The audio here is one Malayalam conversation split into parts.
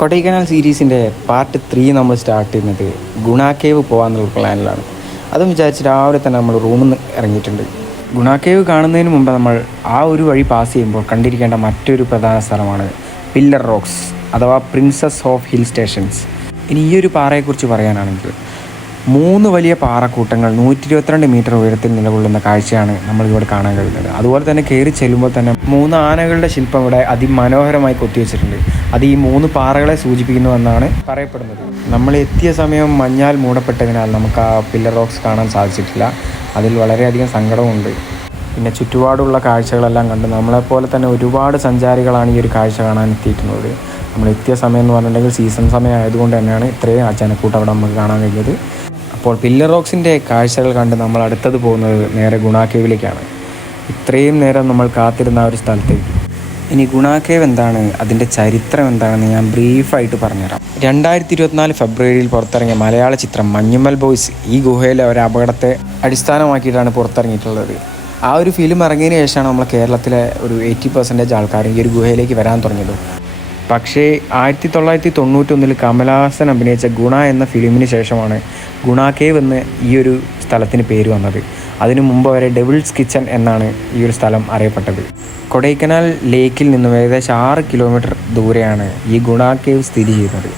കൊടൈക്കനാൽ സീരീസിൻ്റെ പാർട്ട് 3 നമ്മൾ സ്റ്റാർട്ട് ചെയ്യുന്നത് ഗുണ കേവ് പോകാമെന്നുള്ള പ്ലാനിലാണ്. അതും വിചാരിച്ച് രാവിലെ തന്നെ നമ്മൾ റൂമിൽ നിന്ന് ഇറങ്ങിയിട്ടുണ്ട്. ഗുണ കേവ് കാണുന്നതിന് മുമ്പ് നമ്മൾ ആ ഒരു വഴി പാസ് ചെയ്യുമ്പോൾ കണ്ടിരിക്കേണ്ട മറ്റൊരു പ്രധാന സ്ഥലമാണ് പില്ലർ റോക്സ് അഥവാ പ്രിൻസസ് ഓഫ് ഹിൽ സ്റ്റേഷൻസ്. ഇനി ഈ ഒരു പാറയെക്കുറിച്ച് പറയാനാണെങ്കിൽ 3 വലിയ പാറക്കൂട്ടങ്ങൾ 122 മീറ്റർ ഉയരത്തിൽ നിലകൊള്ളുന്ന കാഴ്ചയാണ് നമ്മളിവിടെ കാണാൻ കഴിയുന്നത്. അതുപോലെ തന്നെ കയറി ചെല്ലുമ്പോൾ തന്നെ 3 ആനകളുടെ ശില്പം ഇവിടെ അതിമനോഹരമായി കൊത്തിവെച്ചിട്ടുണ്ട്. അത് ഈ 3 പാറകളെ സൂചിപ്പിക്കുന്നുവെന്നാണ് പറയപ്പെടുന്നത്. നമ്മൾ എത്തിയ സമയം മഞ്ഞാൽ മൂടപ്പെട്ടതിനാൽ നമുക്ക് ആ പില്ലർ റോക്സ് കാണാൻ സാധിച്ചിട്ടില്ല. അതിൽ വളരെയധികം സങ്കടമുണ്ട്. പിന്നെ ചുറ്റുപാടുള്ള കാഴ്ചകളെല്ലാം കണ്ട് നമ്മളെപ്പോലെ തന്നെ ഒരുപാട് സഞ്ചാരികളാണ് ഈ ഒരു കാഴ്ച കാണാൻ എത്തിയിട്ടുള്ളത്. നമ്മൾ എത്തിയ സമയം എന്ന് പറഞ്ഞിട്ടുണ്ടെങ്കിൽ സീസൺ സമയം ആയതുകൊണ്ട് തന്നെയാണ് ഇത്രയും ജനക്കൂട്ടം അവിടെ നമുക്ക് കാണാൻ കഴിഞ്ഞത്. അപ്പോൾ പില്ലർ റോക്സിൻ്റെ കാഴ്ചകൾ കണ്ട് നമ്മൾ അടുത്തത് പോകുന്നത് നേരെ ഗുണ കേവിലേക്കാണ്. ഇത്രയും നേരം നമ്മൾ കാത്തിരുന്ന ഒരു സ്ഥലത്തേക്ക്. ഇനി ഗുണ കേവ് എന്താണ്, അതിൻ്റെ ചരിത്രം എന്താണെന്ന് ഞാൻ ബ്രീഫായിട്ട് പറഞ്ഞുതരാം. 2024 ഫെബ്രുവരിയിൽ പുറത്തിറങ്ങിയ മലയാള ചിത്രം മഞ്ഞുമ്മൽ ബോയ്സ് ഈ ഗുഹയിലെ ഒരു അപകടത്തെ അടിസ്ഥാനമാക്കിയിട്ടാണ് പുറത്തിറങ്ങിയിട്ടുള്ളത്. ആ ഒരു ഫിലിം ഇറങ്ങിയതിന് ശേഷമാണ് നമ്മൾ കേരളത്തിലെ ഒരു 80% ആൾക്കാർ ഈ ഒരു ഗുഹയിലേക്ക് വരാൻ തുടങ്ങിയത്. പക്ഷേ 1991 കമലഹാസൻ അഭിനയിച്ച ഗുണ എന്ന ഫിലിമിന് ശേഷമാണ് ഗുണ കേവ് എന്ന് ഈ ഒരു സ്ഥലത്തിന് പേര് വന്നത്. അതിനു മുമ്പ് വരെ ഡെവിൾസ് കിച്ചൺ എന്നാണ് ഈ ഒരു സ്ഥലം അറിയപ്പെട്ടത്. കൊടൈക്കനാൽ ലേക്കിൽ നിന്നും ഏകദേശം 6 കിലോമീറ്റർ ദൂരെയാണ് ഈ ഗുണ കേവ് സ്ഥിതി ചെയ്യുന്നത്.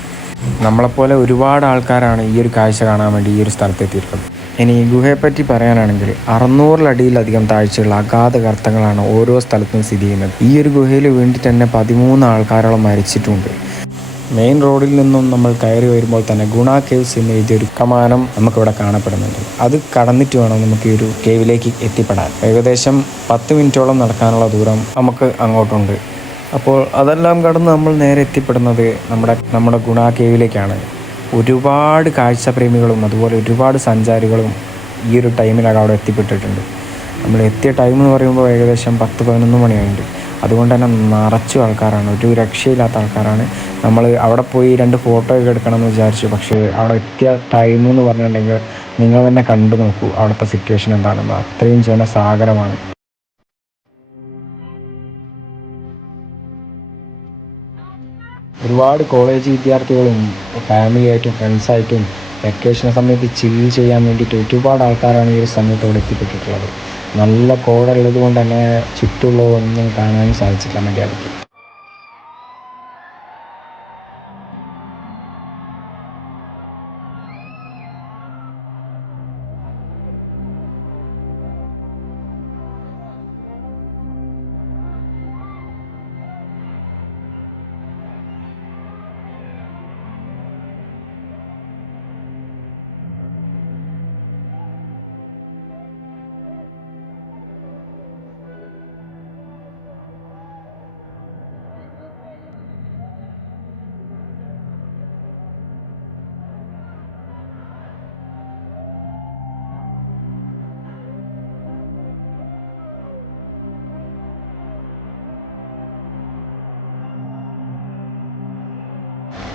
നമ്മളെപ്പോലെ ഒരുപാട് ആൾക്കാരാണ് ഈ ഒരു കാഴ്ച കാണാൻ വേണ്ടി ഈ ഒരു സ്ഥലത്തെത്തിയിട്ടുള്ളത്. ഇനി ഈ ഗുഹയെപ്പറ്റി പറയാനാണെങ്കിൽ 600 അടിയിലധികം താഴ്ചയുള്ള അഗാധ ഗർത്തങ്ങളാണ് ഓരോ സ്ഥലത്തും സ്ഥിതി ചെയ്യുന്നത്. ഈ ഒരു ഗുഹയിൽ വീണ്ടിട്ട് തന്നെ 13 ആൾക്കാരോളം മരിച്ചിട്ടുണ്ട്. മെയിൻ റോഡിൽ നിന്നും നമ്മൾ കയറി വരുമ്പോൾ തന്നെ ഗുണ കേവ്സ് എന്ന് എഴുതിയൊരു കമാനം നമുക്കിവിടെ കാണപ്പെടുന്നുണ്ട്. അത് കടന്നിട്ട് വേണം നമുക്ക് ഈ ഒരു കേവിലേക്ക് എത്തിപ്പെടാൻ. ഏകദേശം 10 മിനിറ്റോളം നടക്കാനുള്ള ദൂരം നമുക്ക് അങ്ങോട്ടുണ്ട്. അപ്പോൾ അതെല്ലാം കടന്ന് നമ്മൾ നേരെ എത്തിപ്പെടുന്നത് നമ്മുടെ ഗുണ കേവിലേക്കാണ്. ഒരുപാട് കാഴ്ചപ്രേമികളും അതുപോലെ ഒരുപാട് സഞ്ചാരികളും ഈ ഒരു ടൈമിലൊക്കെ അവിടെ എത്തിപ്പെട്ടിട്ടുണ്ട്. നമ്മൾ എത്തിയ ടൈം എന്ന് പറയുമ്പോൾ ഏകദേശം 10-11 മണിയായിട്ടുണ്ട്. അതുകൊണ്ട് തന്നെ നിറച്ചു ആൾക്കാരാണ്, ഒരു രക്ഷയില്ലാത്ത ആൾക്കാരാണ്. നമ്മൾ അവിടെ പോയി 2 ഫോട്ടോ ഒക്കെ എടുക്കണമെന്ന് വിചാരിച്ചു. പക്ഷേ അവിടെ എത്തിയ ടൈം എന്ന് പറഞ്ഞിട്ടുണ്ടെങ്കിൽ നിങ്ങൾ തന്നെ കണ്ടു നോക്കൂ അവിടുത്തെ സിറ്റുവേഷൻ എന്താണെന്ന്. അത്രയും ജനസാഗരമാണ്. ഒരുപാട് കോളേജ് വിദ്യാർത്ഥികളും ഫാമിലിയായിട്ടും ഫ്രണ്ട്സായിട്ടും വെക്കേഷൻ സമയത്ത് ചിൽ ചെയ്യാൻ വേണ്ടിയിട്ട് ഒരുപാട് ആൾക്കാരാണ് ഈ ഒരു സമയത്ത് ഇവിടെ എത്തിപ്പെട്ടിട്ടുള്ളത്. നല്ല കോടുള്ളത് കൊണ്ട് തന്നെ ചുറ്റുള്ളതൊന്നും കാണാനും സാധിച്ചിട്ടില്ല മര്യാദയ്ക്ക്.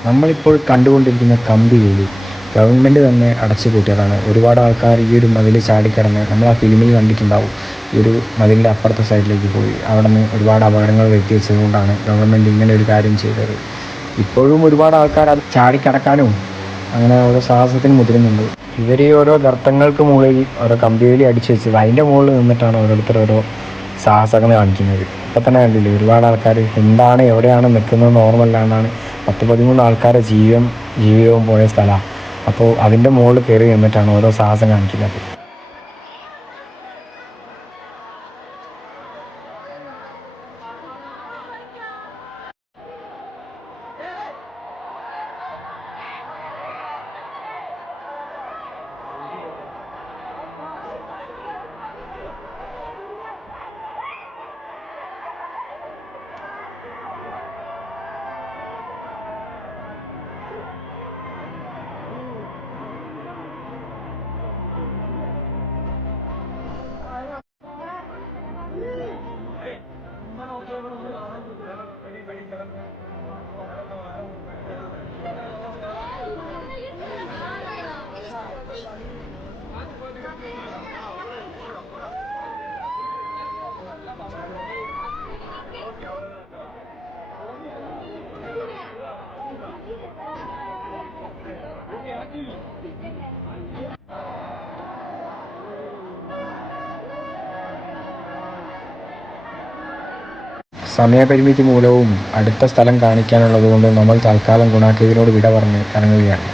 നമ്മളിപ്പോൾ കണ്ടുകൊണ്ടിരിക്കുന്ന കമ്പിവേലി ഗവൺമെൻറ് തന്നെ അടച്ചു പൂട്ടിയതാണ്. ഒരുപാട് ആൾക്കാർ ഈ ഒരു മതിൽ ചാടിക്കടന്ന് നമ്മൾ ആ ഫിലിമിൽ കണ്ടിട്ടുണ്ടാവും. ഈ ഒരു മതിലിൻ്റെ അപ്പുറത്തെ സൈഡിലേക്ക് പോയി അവിടെ നിന്ന് ഒരുപാട് അപകടങ്ങൾ വരുത്തി വെച്ചതുകൊണ്ടാണ് ഗവൺമെൻറ് ഇങ്ങനെ ഒരു കാര്യം ചെയ്തത്. ഇപ്പോഴും ഒരുപാട് ആൾക്കാർ അത് ചാടിക്കടക്കാനും അങ്ങനെ ഓരോ സാഹസത്തിന് മുതിരുന്നുണ്ട്. ഇവർ ഈ ഓരോ ഗർത്തങ്ങൾക്ക് മുകളിൽ ഓരോ കമ്പിവേലി അടിച്ചു വെച്ചത് അതിൻ്റെ മുകളിൽ നിന്നിട്ടാണ് ഓരോരുത്തർ ഓരോ സാഹസങ്ങൾ കാണിക്കുന്നത്. ഇപ്പം തന്നെ കണ്ടില്ലേ ഒരുപാട് ആൾക്കാർ എന്താണ് എവിടെയാണ് നിൽക്കുന്നത് ഓർമ്മയില്ലാണ്ടാണ് 10-13 ആൾക്കാരെ ജീവിതവും പോയ സ്ഥലമാണ്. അപ്പോൾ അതിൻ്റെ മുകളിൽ കയറി നിന്നിട്ടാണ് ഓരോ സാഹസം കാണിക്കുന്നത്. സമയപരിമിതി മൂലവും അടുത്ത സ്ഥലം കാണിക്കാനുള്ളതുകൊണ്ട് നമ്മൾ തൽക്കാലം ഗുണാക്കേവിനോട് വിട പറഞ്ഞ് ഇറങ്ങുകയാണ്.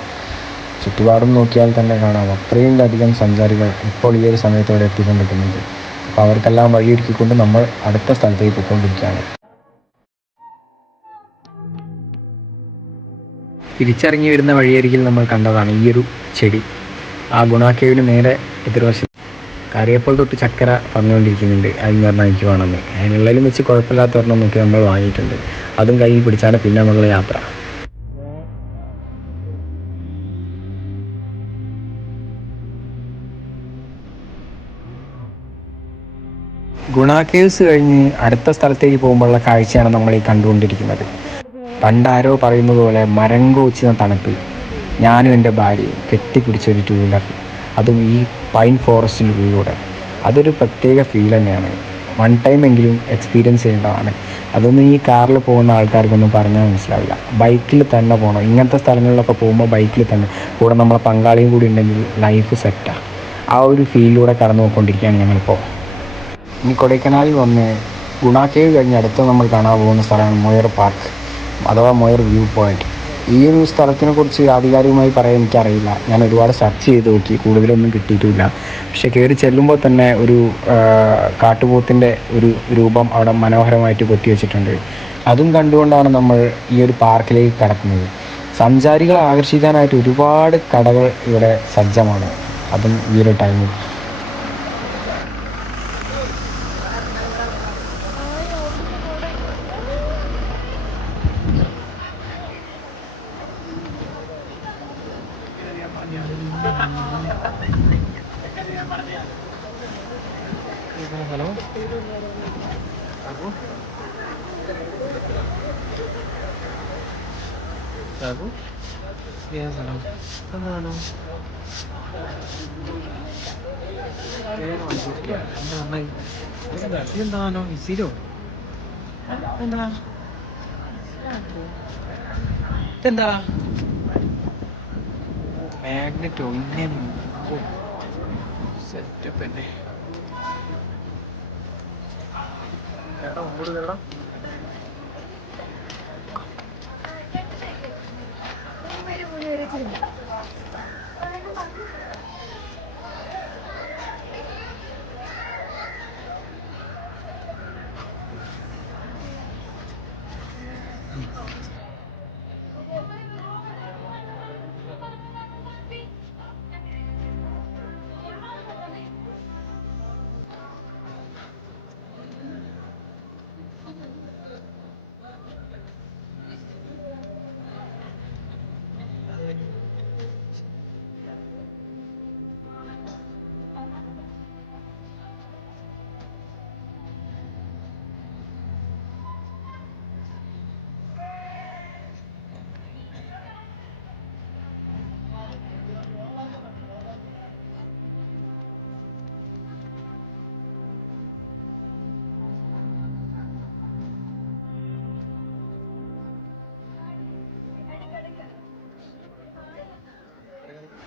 ചുറ്റുപാടും നോക്കിയാൽ തന്നെ കാണാം അത്രയിലധികം സഞ്ചാരികൾ ഇപ്പോൾ ഈ ഒരു സമയത്തോടെ എത്തിക്കൊണ്ടിരിക്കുന്നുണ്ട്. അപ്പോൾ അവർക്കെല്ലാം വഴിയൊരുക്കിക്കൊണ്ട് നമ്മൾ അടുത്ത സ്ഥലത്തേക്ക് പോയിക്കൊണ്ടിരിക്കുകയാണ്. തിരിച്ചിറങ്ങി വരുന്ന വഴിയരികിൽ നമ്മൾ കണ്ടതാണ് ഈ ഒരു ചെടി. ആ ഗുണാക്കേവിന് നേരെ എതിർവശം കറിയപ്പോൾ തൊട്ട് ചക്കര പറഞ്ഞുകൊണ്ടിരിക്കുന്നുണ്ട്. അതിന് പറഞ്ഞാൽ എനിക്ക് വേണമെന്ന്. അതിനുള്ളിലും വെച്ച് കുഴപ്പമില്ലാത്ത ഒരെണ്ണം നോക്കി നമ്മൾ വാങ്ങിയിട്ടുണ്ട്. അതും കയ്യിൽ പിടിച്ചാണ് പിന്നെ നമ്മളുടെ യാത്ര. ഗുണ കേവ്സ് കഴിഞ്ഞ് അടുത്ത സ്ഥലത്തേക്ക് പോകുമ്പോഴുള്ള കാഴ്ചയാണ് നമ്മൾ ഈ കണ്ടുകൊണ്ടിരിക്കുന്നത്. പണ്ടാരോ പറയുന്നത് പോലെ മരം കോച്ചുന്ന തണുപ്പ്, ഞാനും എൻ്റെ ഭാര്യയും കെട്ടിപ്പിടിച്ചൊരു ടൂ വീലർ, അതും ഈ പൈൻ ഫോറസ്റ്റിനുള്ളിലൂടെ. അതൊരു പ്രത്യേക ഫീൽ തന്നെയാണ്. വൺ ടൈം എങ്കിലും എക്സ്പീരിയൻസ് ചെയ്യേണ്ടതാണ്. അതൊന്നും ഈ കാറിൽ പോകുന്ന ആൾക്കാർക്കൊന്നും പറഞ്ഞാൽ മനസ്സിലാവില്ല. ബൈക്കിൽ തന്നെ പോകണം. ഇങ്ങനത്തെ സ്ഥലങ്ങളിലൊക്കെ പോകുമ്പോൾ ബൈക്കിൽ തന്നെ, കൂടെ നമ്മളെ പങ്കാളിയും കൂടി ഉണ്ടെങ്കിൽ ലൈഫ് സെറ്റാണ്. ആ ഒരു ഫീലിലൂടെ കടന്നു പോയിക്കൊണ്ടിരിക്കുകയാണ് ഞങ്ങളിപ്പോൾ. ഇനി കൊടൈക്കനാലിൽ വന്ന് ഗുണ കേവ് കഴിഞ്ഞ് അടുത്ത് നമ്മൾ കാണാൻ പോകുന്ന സ്ഥലമാണ് മൊയർ പാർക്ക് അഥവാ മൊയർ വ്യൂ പോയിൻറ്റ്. ഈ ഒരു സ്ഥലത്തിനെ കുറിച്ച് ആധികാരികമായി പറയാൻ എനിക്കറിയില്ല. ഞാൻ ഒരുപാട് സെർച്ച് ചെയ്ത് നോക്കി, കൂടുതലൊന്നും കിട്ടിയിട്ടുമില്ല. പക്ഷെ കയറി ചെല്ലുമ്പോൾ തന്നെ ഒരു കാട്ടുപോത്തിൻ്റെ ഒരു രൂപം അവിടെ മനോഹരമായിട്ട് കൊത്തി വെച്ചിട്ടുണ്ട്. അതും കണ്ടുകൊണ്ടാണ് നമ്മൾ ഈ ഒരു പാർക്കിലേക്ക് കടക്കുന്നത്. സഞ്ചാരികളെ ആകർഷിക്കാനായിട്ട് ഒരുപാട് കടകൾ ഇവിടെ സജ്ജമാണ്, അതും ഈ ഒരു ടൈമിൽ. ഹലോ എന്താണോ ഇസിലോ എന്താ എന്താ മാഗ്നറ്റോ ഇങ്ങനെ സെറ്റപ്പ് തന്നെ.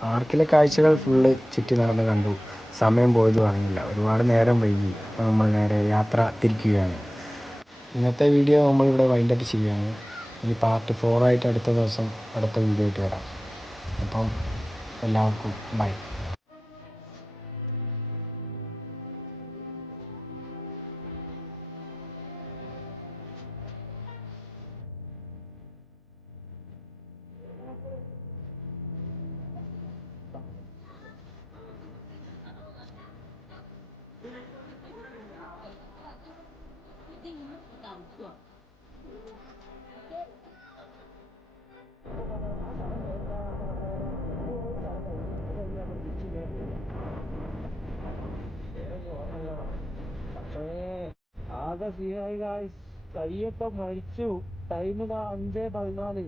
പാർക്കിലെ കാഴ്ചകൾ ഫുള്ള് ചുറ്റി നടന്ന് കണ്ടു. സമയം പോയത് അറിഞ്ഞില്ല. ഒരുപാട് നേരം വൈകി. നമ്മൾ നേരെ യാത്ര തിരിക്കുകയാണ്. ഇന്നത്തെ വീഡിയോ നമ്മളിവിടെ വൈൻഡപ്പ് ചെയ്യുകയാണ്. ഇനി പാർട്ട് 4 ആയിട്ട് അടുത്ത ദിവസം അടുത്ത വീഡിയോ ആയിട്ട് വരാം. അപ്പം എല്ലാവർക്കും ബൈ. ആകെ സീനായി ഗായ്സ്, കയ്യൊക്കെ മരിച്ചു. ടൈം 5:14.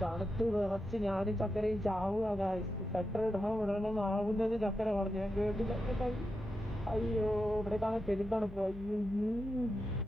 തണുത്ത് വിറച്ച് ഞാനും ചക്കരയും ചാവുക ഗായ്സ്. ചക്കര ഇടണം ആവുന്നത് ചക്കര പറഞ്ഞു. ഞാൻ കേട്ടില്ല. അയ്യോ, ഇവിടെ കാണാൻ പെരുന്തണുപ്പ്. അയ്യോ.